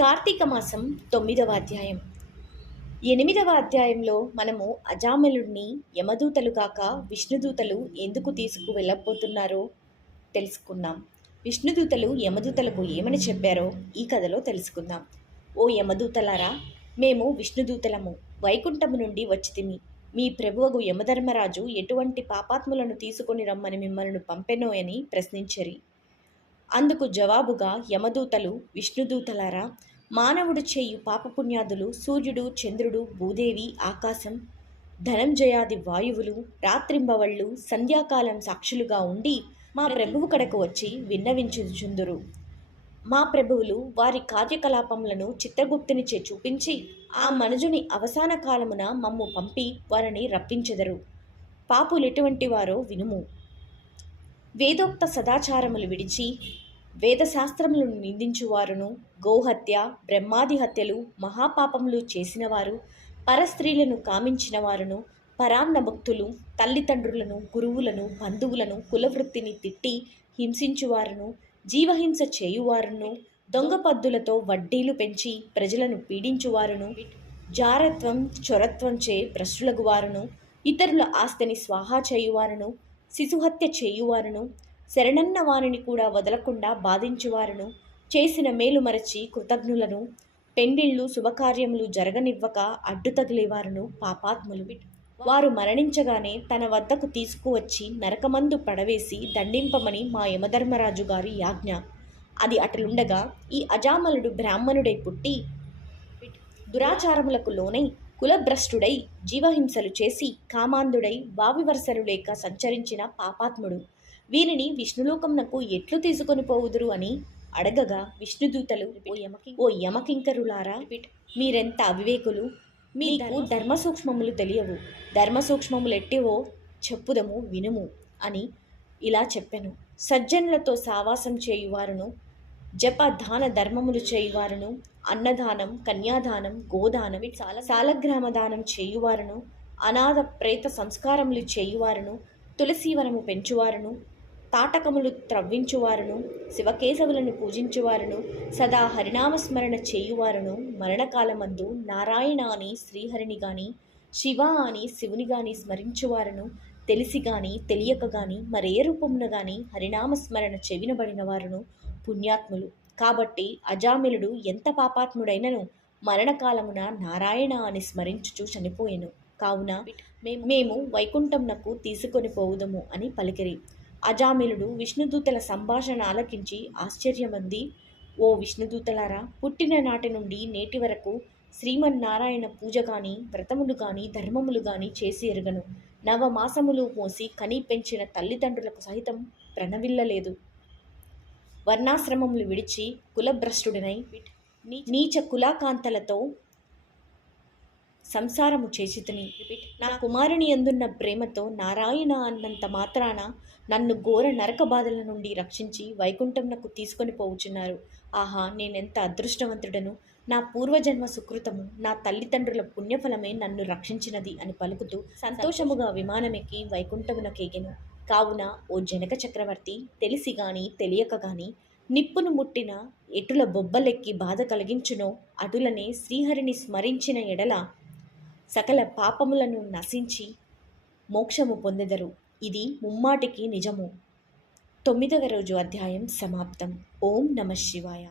కార్తీక మాసం తొమ్మిదవ అధ్యాయం. ఎనిమిదవ అధ్యాయంలో మనము అజామలుడిని యమదూతలు కాక విష్ణుదూతలు ఎందుకు తీసుకు వెళ్ళబోతున్నారో తెలుసుకున్నాం విష్ణుదూతలు యమదూతలకు ఏమని చెప్పారో ఈ కథలో తెలుసుకుందాం. ఓ యమదూతలారా మేము విష్ణుదూతలము. వైకుంఠము నుండి వచ్చితిమి మీ ప్రభువగు యమధర్మరాజు ఎటువంటి పాపాత్ములను తీసుకొని రమ్మని మిమ్మల్ని పంపెనోయని ప్రశ్నించరి. అందుకు జవాబుగా యమదూతలు విష్ణుదూతలారా మానవుడు చేయు పాపపుణ్యాదులు సూర్యుడు చంద్రుడు భూదేవి ఆకాశం ధనంజయాది వాయువులు రాత్రింబవళ్ళు సంధ్యాకాలం సాక్షులుగా ఉండి మా ప్రభువు కడకు వచ్చి విన్నవించుచుందురు. మా ప్రభువులు వారి కార్యకలాపములను చిత్రగుప్తునిచే చూపించి ఆ మనుజుని అవసాన కాలమున మమ్ము పంపి వారిని రప్పించెదరు. పాపులెటువంటి వారో వినుము. వేదోక్త సదాచారములు విడిచి వేదశాస్త్రములను నిందించువారును. గోహత్య బ్రహ్మాది హత్యలు మహాపాపములు చేసినవారు పరస్త్రీలను కామించిన వారును పరాన్న భక్తులు తల్లిదండ్రులను గురువులను బంధువులను కులవృత్తిని తిట్టి హింసించువారును జీవహింస చేయువారును దొంగ పద్దులతో వడ్డీలు పెంచి ప్రజలను పీడించువారును జారత్వం చొరత్వంచే భ్రష్టులగువారును ఇతరుల ఆస్తిని స్వాహా చేయువారును శిశుహత్య చేయువారును శరణన్న వారిని కూడా వదలకుండా బాధించువారును. చేసిన మేలు మరచి కృతజ్ఞులను. పెండిళ్ళు శుభకార్యములు జరగనివ్వక అడ్డు తగిలేవారును పాపాత్ములు వారు మరణించగానే తన వద్దకు తీసుకువచ్చి నరకమందు పడవేసి దండింపమని మా యమధర్మరాజు గారి యాజ్ఞ. అది అటలుండగా ఈ అజామలుడు బ్రాహ్మణుడై పుట్టి దురాచారములకు లోనై కులభ్రష్టుడై జీవహింసలు చేసి కామాంధుడై వావివరసలు లేక సంచరించిన పాపాత్ముడు. వీరిని విష్ణులోకమునకు ఎట్లు తీసుకొని పోవుదురు అని అడగగా విష్ణుదూతలు ఓ యమకి ఓ యమకింకరులారా మీరెంత అవివేకులు? మీకు ధర్మ. సూక్ష్మములు తెలియవు. ధర్మ సూక్ష్మములు ఎట్టివో చెప్పుదము వినుము అని ఇలా చెప్పెను. సజ్జనులతో సావాసం చేయువారును జప దాన ధర్మములు చేయువారును అన్నదానం కన్యాదానం గోదానం సాల సాలగ్రామ దానం చేయువారును అనాథ ప్రేత సంస్కారములు చేయువారును తులసీవనము పెంచువారును తాటకములు త్రవ్వించువారును శివకేశవులను పూజించువారును సదా హరినామస్మరణ చేయువారును మరణకాలమందు నారాయణ అని శ్రీహరిని గాని శివ అని శివుని గాని స్మరించువారును తెలిసి గాని తెలియక గాని మరే రూపమున గాని హరినామస్మరణ చెవినబడిన వారును పుణ్యాత్ములు. కాబట్టి అజామిలుడు ఎంత పాపాత్ముడైనను మరణకాలమున నారాయణ అని స్మరించుచు చనిపోయెను. కావున మేము వైకుంఠంనకు తీసుకొని పోవుదము అని పలికిరి. అజామిలుడు విష్ణుదూతల సంభాషణ ఆలకించి ఆశ్చర్యమంది. ఓ విష్ణుదూతలారా పుట్టిన నాటి నుండి నేటి వరకు శ్రీమన్నారాయణ పూజ కానీ వ్రతములు కానీ ధర్మములు కానీ చేసి ఎరగను. నవమాసములు మోసి కని పెంచిన తల్లిదండ్రులకు సహితం ప్రణవిల్లలేదు. వర్ణాశ్రమములు విడిచి కులభ్రష్టుడినై నీచ కులాకాంతలతో సంసారము చేసితిని. నా కుమారుని ఎందున్న ప్రేమతో నారాయణ అన్నంత మాత్రాన నన్ను ఘోర నరక బాధల నుండి రక్షించి వైకుంఠంనకు తీసుకొని పోవుచున్నారు. ఆహా నేనెంత అదృష్టవంతుడను? నా పూర్వజన్మ సుకృతము నా తల్లిదండ్రుల పుణ్యఫలమే నన్ను రక్షించినది అని పలుకుతూ సంతోషముగా విమానమెక్కి వైకుంఠమునకెగెను. కావున ఓ జనక చక్రవర్తి తెలిసి గాని తెలియక గాని నిప్పును ముట్టిన ఎటుల బొబ్బలెక్కి బాధ కలిగించునో అటులనే శ్రీహరిని స్మరించిన ఎడల సకల పాపములను నశించి మోక్షము పొందెదరు. ఇది ముమ్మాటికి నిజము. తొమ్మిదవ రోజు అధ్యాయం సమాప్తం. ఓం నమ శివాయ.